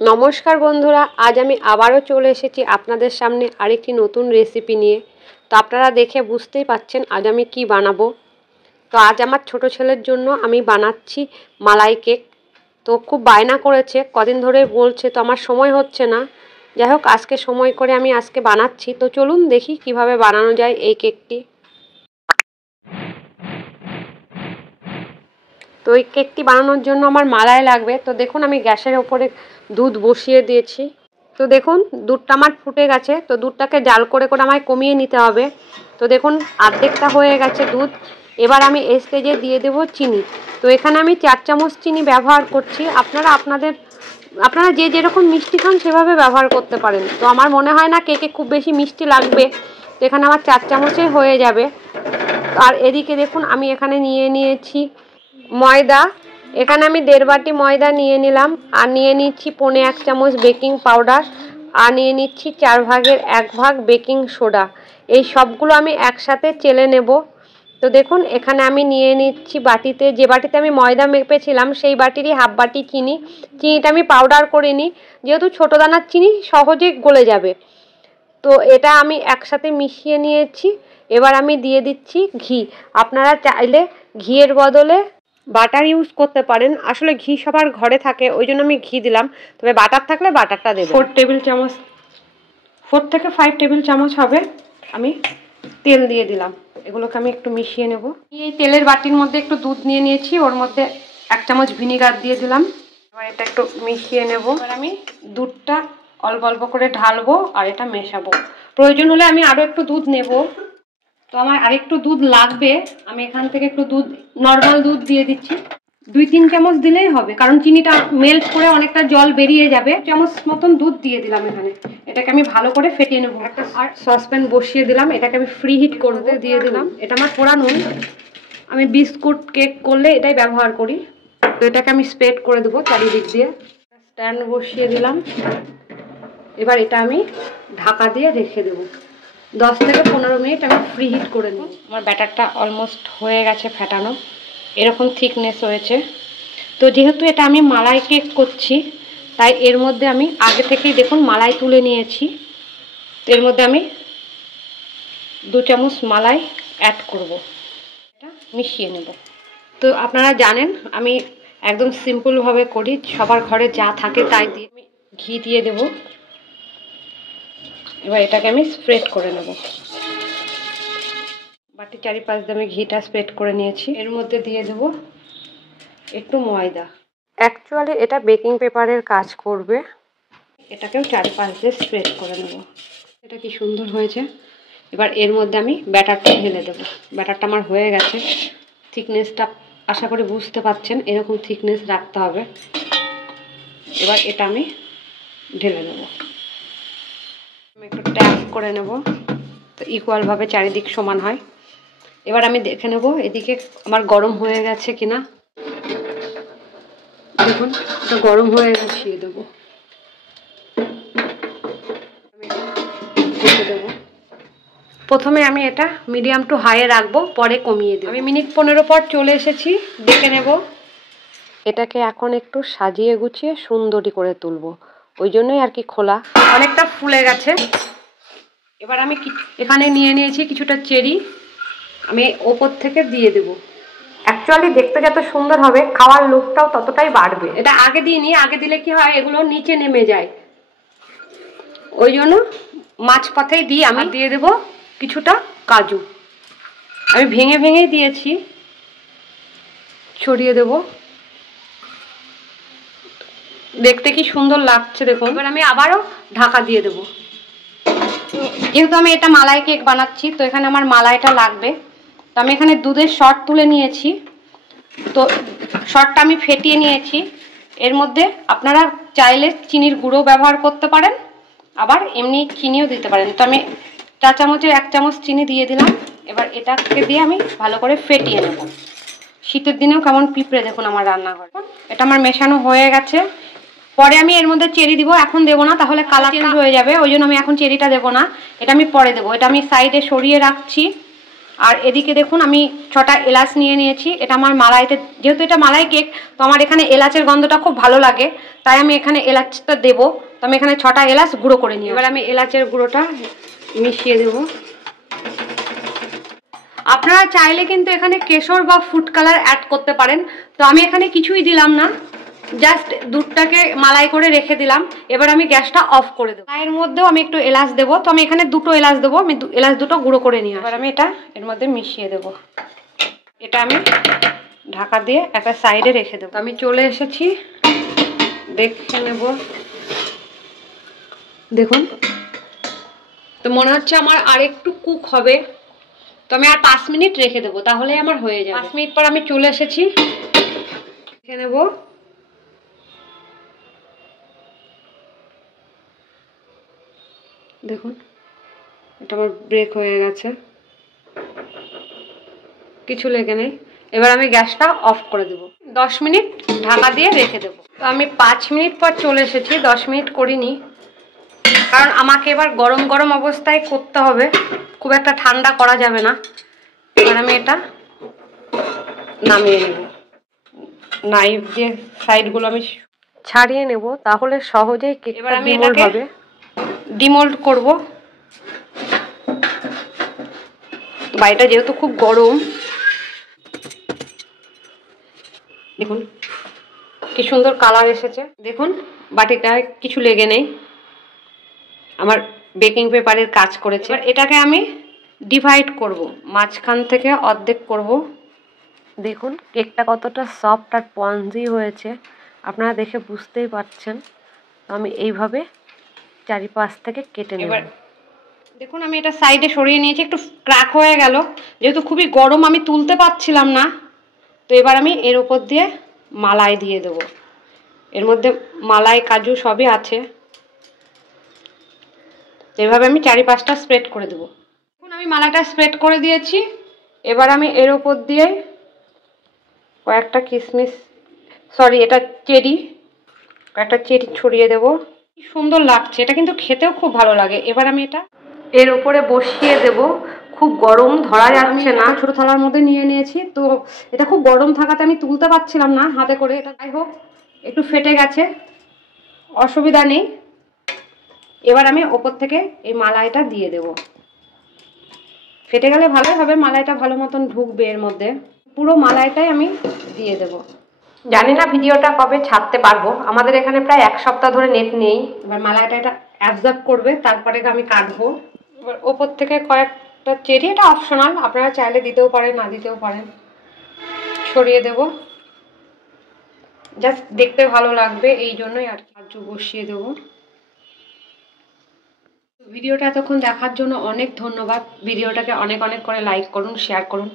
नमस्कार बंधुरा आज आमी आबारो चले एसेछि आपनादेर सामने आरेकटी नतून रेसिपि निये। तो आपनारा देखे बुझतेई पाच्छेन आज आमी कि बानाबो। तो आज आमार छोटो छेलेर जोन्नो आमी बानाच्छि मालाई केक। तो खूब बायना करेछे कदिन धरे बोलछे, तो आमार समय होच्छे ना। जाई होक आजके समय करे आमी आजके बानाच्छि। तो चलुन देखि किभाबे बानानो जाय एई केकटी। तो এই কেকটি বানানোর জন্য আমার মালাই লাগবে। তো দেখুন আমি গ্যাসের উপরে দুধ বসিয়ে দিয়েছি। তো দেখুন দুধটা আমার ফুটে গেছে। তো দুধটাকে জাল করে করে আমায় কমিয়ে নিতে হবে। তো দেখুন অর্ধেকটা হয়ে গেছে দুধ। এবার আমি এই স্টেজে দিয়ে দেব চিনি। তো এখানে আমি 4 চামচ চিনি ব্যবহার করছি। আপনারা যে যেরকম মিষ্টি খান সেভাবে ব্যবহার করতে পারেন। তো আমার মনে হয় না কেকে খুব বেশি মিষ্টি লাগবে। তো এখানে আমার 4 চামচে হয়ে যাবে। আর এদিকে দেখুন আমি এখানে নিয়ে নিয়েছি ময়দা। এখানে আমি 1.5 বাটি ময়দা নিয়ে নিলাম। আর নিয়ে নিচ্ছি 1.25 চামচ বেকিং পাউডার। আর নিয়ে নিচ্ছি 4 ভাগের 1 ভাগ বেকিং সোডা। এই সবগুলো আমি একসাথে চেলে নেব। তো দেখুন এখানে আমি নিয়ে নিচ্ছি বাটিতে, যে বাটিতে আমি ময়দা মেপেছিলাম সেই বাটিরই হাফ বাটি চিনি। চিনিটা আমি পাউডার করে নিই, যেহেতু ছোটো দানার চিনি সহজে গলে যাবে। তো এটা আমি একসাথে মিশিয়ে নিয়েছি। এবার আমি দিয়ে দিচ্ছি ঘি। আপনারা চাইলে ঘিয়ের বদলে বাটার ইউজ করতে পারেন। আসলে ঘি সবার ঘরে থাকে, ওই জন্য আমি ঘি দিলাম। তবে বাটার থাকলে বাটারটা দেবেন। 4 টেবিল চামচ 4 থেকে 5 টেবিল চামচ হবে আমি তেল দিয়ে দিলাম। এগুলোকে আমি একটু মিশিয়ে নেব। এই তেলের বাটির মধ্যে একটু দুধ নিয়ে নিয়েছি, ওর মধ্যে 1 চামচ ভিনিগার দিয়ে দিলাম। এবার এটা একটু মিশিয়ে নেব। এবার আমি দুধটা অল্প অল্প করে ঢালবো আর এটা মেশাবো। প্রয়োজন হলে আমি আরও একটু দুধ নেব। তো আমার আরেকটু দুধ লাগবে। আমি এখান থেকে একটু দুধ নর্মাল দুধ দিয়ে দিচ্ছি। 2-3 চামচ দিলেই হবে, কারণ চিনিটা মেল্ট করে অনেকটা জল বেরিয়ে যাবে। চামচ মতন দুধ দিয়ে দিলাম এখানে। এটাকে আমি ভালো করে ফেটিয়ে নেব। একটা সসপ্যান বসিয়ে দিলাম, এটাকে আমি ফ্রি হিট করতে দিয়ে দিলাম। এটা আমার পোড়া নুন, আমি বিস্কুট কেক করলে এটাই ব্যবহার করি। তো এটাকে আমি স্প্রেড করে দেবো চারিদিক দিয়ে। স্ট্যান্ড বসিয়ে দিলাম। এবার এটা আমি ঢাকা দিয়ে রেখে দেবো 10 থেকে 15 মিনিট আমি ফ্রি হিট করে নিই। আমার ব্যাটারটা অলমোস্ট হয়ে গেছে ফেটানো, এরকম থিকনেস হয়েছে। তো যেহেতু এটা আমি মালাই কেক করছি, তাই এর মধ্যে আমি আগে থেকেই দেখুন মালাই তুলে নিয়েছি। এর মধ্যে আমি 2 চামচ মালাই অ্যাড করব। এটা মিশিয়ে নেব। তো আপনারা জানেন আমি একদম সিম্পলভাবে করি, সবার ঘরে যা থাকে তাই দিয়ে। আমি ঘি দিয়ে দেব। এবার এটাকে আমি স্প্রেড করে নেব। বাটি চারিপাশ দিয়ে আমি ঘিটা স্প্রেড করে নিয়েছি। এর মধ্যে দিয়ে দেব একটু ময়দা। অ্যাকচুয়ালি এটা বেকিং পেপারের কাজ করবে। এটাকেও চারিপাশ দিয়ে স্প্রেড করে নেব। এটা কি সুন্দর হয়েছে। এবার এর মধ্যে আমি ব্যাটারটা ঢেলে দেব। ব্যাটারটা আমার হয়ে গেছে। থিকনেসটা আশা করি বুঝতে পারছেন, এরকম থিকনেস রাখতে হবে। এবার এটা আমি ঢেলে নেব। আমি একটু ট্যাপ করে নেব, তো ইকুয়ালভাবে চারিদিক সমান হয়। এবার আমি দেখে নেব এদিকে আমার গরম হয়ে গেছে কিনা। দেখুন এটা গরম হয়ে বসিয়ে দেবো। প্রথমে আমি এটা মিডিয়াম টু হাইয়ে রাখবো, পরে কমিয়ে দেবো। আমি মিনিট 15 পর চলে এসেছি, দেখে নেব। এটাকে এখন একটু সাজিয়ে গুছিয়ে সুন্দরী করে তুলবো, ওই জন্যই আর কি খোলা। অনেকটা ফুলে গেছে। এবার আমি এখানে নিয়ে নিয়েছি কিছুটা চেরি, আমি ওপর থেকে দিয়ে দেব। অ্যাকচুয়ালি দেখতে যত সুন্দর হবে খাওয়ার লুকটাও ততটাই বাড়বে। এটা আগে দিইনি, আগে দিলে কি হয় এগুলো নিচে নেমে যায়, ওই জন্য মাঝপথেই দিই। আমি দিয়ে দেব কিছুটা কাজু, আমি ভেঙে ভেঙেই দিয়েছি, ছড়িয়ে দেব। দেখতে কি সুন্দর লাগছে দেখুন। এবার আমি আবারও ঢাকা দিয়ে দেব। যেহেতু আমি এটা মালাই কেক বানাচ্ছি, তো এখানে আমার মালাইটা লাগবে। তো আমি এখানে দুধের শর্ট তুলে নিয়েছি। তো শর্টটা আমি ফেটিয়ে নিয়েছি। এর মধ্যে আপনারা চাইলে চিনির গুঁড়ো ব্যবহার করতে পারেন, আবার এমনি চিনিও দিতে পারেন। তো আমি 4 চামচের 1 চামচ চিনি দিয়ে দিলাম। এবার এটাকে দিয়ে আমি ভালো করে ফেটিয়ে নেব। শীতের দিনেও কেমন পিঁপড়ে দেখুন আমার রান্নাঘর। এটা আমার মেশানো হয়ে গেছে। পরে আমি এর মধ্যে চেরি দিব, এখন দেবো না, তাহলে কালার চেঞ্জ হয়ে যাবে। ওই জন্য আমি এখন চেরিটা দেবো না, এটা আমি পরে দেবো। এটা আমি সাইডে সরিয়ে রাখছি। আর এদিকে দেখুন আমি 6টা এলাচ নিয়ে নিয়েছি। এটা আমার মালাইতে, যেহেতু এটা মালাই কেক, তো আমার এখানে এলাচের গন্ধটা খুব ভালো লাগে, তাই আমি এখানে এলাচটা দেবো। তো আমি এখানে 6টা এলাচ গুঁড়ো করে নিই। এবার আমি এলাচের গুঁড়োটা মিশিয়ে দেবো। আপনারা চাইলে কিন্তু এখানে কেশর বা ফুড কালার অ্যাড করতে পারেন, তো আমি এখানে কিছুই দিলাম না, জাস্ট দুধটাকে মালাই করে রেখে দিলাম। এবার আমি গ্যাসটা অফ করে দেবো। এর মধ্যেও আমি একটু এলাচ দেবো, তো আমি এখানে 2টো এলাচ দেবো। আমি এলাচ 2টো গুঁড়ো করে নিই। এবার আমি এটা এর মধ্যে মিশিয়ে দেবো। এটা আমি ঢাকা দিয়ে একটা সাইডে রেখে দেবো। আমি চলে এসেছি, দেখে নেব। দেখুন, তো মনে হচ্ছে আমার আর একটু কুক হবে, তো আমি আর 5 মিনিট রেখে দেবো, তাহলে আমার হয়ে যাবে। 5 মিনিট পর আমি চলে এসেছি, দেখে নেব। দেখুন, এটা আমার ব্রেক হয়ে গেছে, কিছু লেগে নেই। এবার আমি গ্যাসটা অফ করে দেব। 10 মিনিট ঢাকা দিয়ে রেখে দেবো। তো আমি 5 মিনিট পর চলে এসেছি, 10 মিনিট করিনি, কারণ আমাকে এবার গরম গরম অবস্থায় করতে হবে, খুব একটা ঠান্ডা করা যাবে না। এবার আমি এটা নামিয়ে নেব, নাইফ দিয়ে সাইডগুলো আমি ছাড়িয়ে নেব, তাহলে সহজেই কেকটা ডিমোল্ড হবে। ডিমোল্ড করব। বাড়িটা যেহেতু খুব গরম, দেখুন কি সুন্দর কালার এসেছে। দেখুন বাটিটায় কিছু লেগে নেই, আমার বেকিং পেপারের কাজ করেছে। এবার এটাকে আমি ডিভাইড করব, মাঝখান থেকে অর্ধেক করব। দেখুন কেকটা কতটা সফট আর স্পঞ্জি হয়েছে, আপনারা দেখে বুঝতেই পারছেন। আমি এইভাবে চারিপাশ থেকে কেটে নেব। দেখুন আমি এটা সাইডে সরিয়ে নিয়েছি, একটু ক্র্যাক হয়ে গেল, যেহেতু খুবই গরম আমি তুলতে পারছিলাম না। তো এবার আমি এর উপর দিয়ে মালাই দিয়ে দেবো। এর মধ্যে মালাই কাজু সবই আছে। এভাবে আমি চারিপাশটা স্প্রেড করে দেবো। এখন আমি মালাটা স্প্রেড করে দিয়েছি। এবার আমি এর উপর দিয়ে কয়েকটা কিশমিশ, সরি এটা চেরি, কয়েকটা চেরি ছড়িয়ে দেবো। কি সুন্দর লাগছে, এটা কিন্তু খেতেও খুব ভালো লাগে। এবার আমি এটা এর উপরে বসিয়ে দেব। খুব গরম, ধরা যাচ্ছে না। ছোটো থালার মধ্যে নিয়ে নিয়েছি, তো এটা খুব গরম থাকাতে আমি তুলতে পারছিলাম না হাতে করে। এটা যাই হোক একটু ফেটে গেছে, অসুবিধা নেই। এবার আমি ওপর থেকে এই মালাইটা দিয়ে দেব। ফেটে গেলে ভালোই হবে, মালাইটা ভালো মতন ঢুকবে এর মধ্যে। পুরো মালাইটাই আমি দিয়ে দেব। জানি না ভিডিওটা কবে ছাড়তে পারবো, আমাদের এখানে প্রায় 1 সপ্তাহ ধরে নেট নেই। এবার মালাইটা এটা অ্যাবজর্ব করবে, তারপরে আমি কাটবো। এবার ওপর থেকে কয়েকটা চেরি, এটা অপশনাল, আপনারা চাইলে দিতেও পারেন না দিতেও পারেন, ছড়িয়ে দেব। জাস্ট দেখতে ভালো লাগবে এই জন্যই আর কাজু বসিয়ে দেবো। ভিডিওটা এতক্ষণ দেখার জন্য অনেক ধন্যবাদ। ভিডিওটাকে অনেক অনেক করে লাইক করুন, শেয়ার করুন,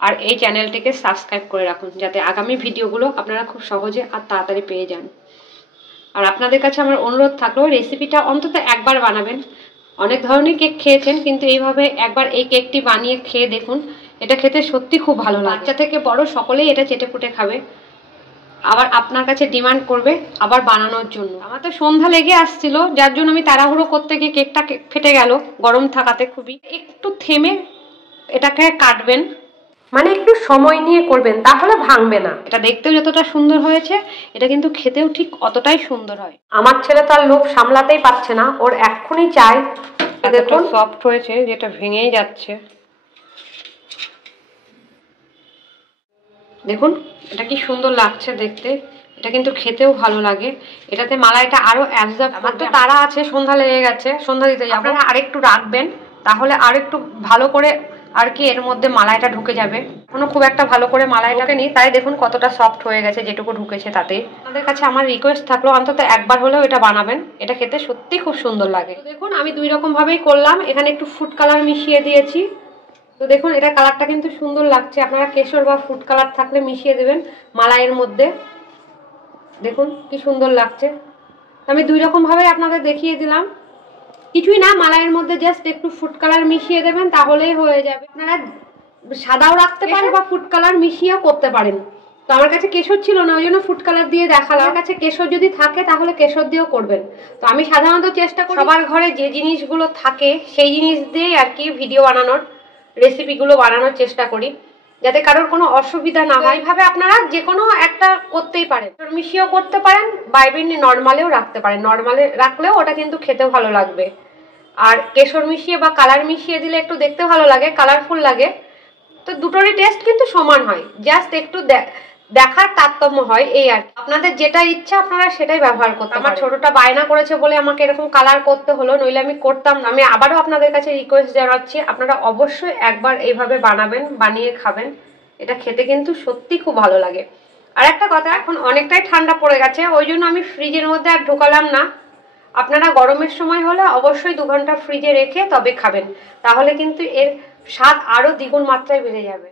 আর এই চ্যানেলটিকে সাবস্ক্রাইব করে রাখুন, যাতে আগামী ভিডিওগুলো আপনারা খুব সহজে আর তাড়াতাড়ি পেয়ে যান। আর আপনাদের কাছে আমার অনুরোধ থাকলো, রেসিপিটা অন্তত একবার বানাবেন। অনেক ধরনের কেক খেয়েছেন, কিন্তু এইভাবে একবার এই কেকটি বানিয়ে খেয়ে দেখুন, এটা খেতে সত্যি খুব ভালো লাগে। বাচ্চা থেকে বড় সকলেই এটা চেটেপুটে খাবে, আবার আপনার কাছে ডিমান্ড করবে আবার বানানোর জন্য। আমার তো সন্ধ্যা লেগে আসছিল, যার জন্য আমি তাড়াহুড়ো করতে গিয়ে কেকটা ফেটে গেল গরম থাকাতে। খুবই একটু থেমে এটাকে কাটবেন, মানে একটু সময় নিয়ে করবেন, তাহলে ভাঙবে না। এটা দেখতেও যতটা সুন্দর হয়েছে, এটা কিন্তু খেতেও ঠিক অতটাই সুন্দর হয়। আমার ছেলে তো আর লোভ সামলাতেই পারছে না, ওর এক্ষুনি চাই। দেখুন সফট হয়েছে, যেটা ভেঙেই যাচ্ছে। দেখুন এটা কি সুন্দর লাগছে দেখতে, এটা কিন্তু খেতেও ভালো লাগে। এটাতে মালাইটা আরো অ্যাবজর্ব। আমার তো তারা আছে, সন্ধ্যা লেগে গেছে, সন্ধ্যা দিতে যাবো। আপনারা আরেকটু রাখবেন, তাহলে আরেকটু ভালো করে আর কি এর মধ্যে মালাইটা ঢুকে যাবে। এখনো খুব একটা ভালো করে মালাইটাকে নিই, তাই দেখুন কতটা সফট হয়ে গেছে, যেটুকু ঢুকেছে তাতে। আপনাদের কাছে আমার রিকোয়েস্ট থাকলো, অন্তত একবার হলেও এটা বানাবেন, এটা খেতে সত্যি খুব সুন্দর লাগে। দেখুন আমি 2 রকম ভাবেই করলাম। এখানে একটু ফুড কালার মিশিয়ে দিয়েছি, তো দেখুন এটা কালারটা কিন্তু সুন্দর লাগছে। আপনারা কেশর বা ফুড কালার থাকলে মিশিয়ে দেবেন মালাইয়ের মধ্যে। দেখুন কি সুন্দর লাগছে। আমি 2 রকম ভাবে আপনাদের দেখিয়ে দিলাম। কিছুই না, মালাইয়ের মধ্যে জাস্ট একটু ফুড কালার মিশিয়ে দেবেন, তাহলেই হয়ে যাবে। আপনারা সাদাও রাখতে পারেন বা ফুড কালার মিশিয়েও করতে পারেন। তো আমার কাছে কেশর ছিল না, ওই জন্য ফুড কালার দিয়ে দেখালাম। আমার কাছে কেশর যদি থাকে তাহলে কেশর দিয়েও করবেন। তো আমি সাধারণত চেষ্টা করি সবার ঘরে যে জিনিসগুলো থাকে সেই জিনিস দিয়েই আর কি ভিডিও বানানোর। রেসিপিগুলো বানানোর চেষ্টা করি, যাতে কারোর কোনো অসুবিধা না হয়। এইভাবে আপনারা যে কোনো একটা করতেই পারেন, মিশিয়েও করতে পারেন বা এমনি নর্মালেও রাখতে পারেন। নর্মালে রাখলেও ওটা কিন্তু খেতে ভালো লাগবে। আর কেশর মিশিয়ে বা কালার মিশিয়ে দিলে একটু দেখতে ভালো লাগে, কালারফুল লাগে। তো দুটোরই টেস্ট কিন্তু সমান হয়, জাস্ট একটু দেখার তারতম্য হয়, এই আর আপনাদের যেটা ইচ্ছা আপনারা সেটাই ব্যবহার করতে। আমার ছোটটা বায়না করেছে বলে আমাকে এরকম কালার করতে হলো, নইলে আমি করতাম না। আমি আবারও আপনাদের কাছে রিকোয়েস্ট জানাচ্ছি, আপনারা অবশ্যই একবার এইভাবে বানাবেন, বানিয়ে খাবেন। এটা খেতে কিন্তু সত্যি খুব ভালো লাগে। আর একটা কথা, এখন অনেকটাই ঠান্ডা পড়ে গেছে, ওই জন্য আমি ফ্রিজের মধ্যে আর ঢোকালাম না। আপনারা গরমের সময় হলে অবশ্যই 2 ঘন্টা ফ্রিজে রেখে তবে খাবেন, তাহলে কিন্তু এর স্বাদ আরো দ্বিগুণ মাত্রায় বেড়ে যাবে।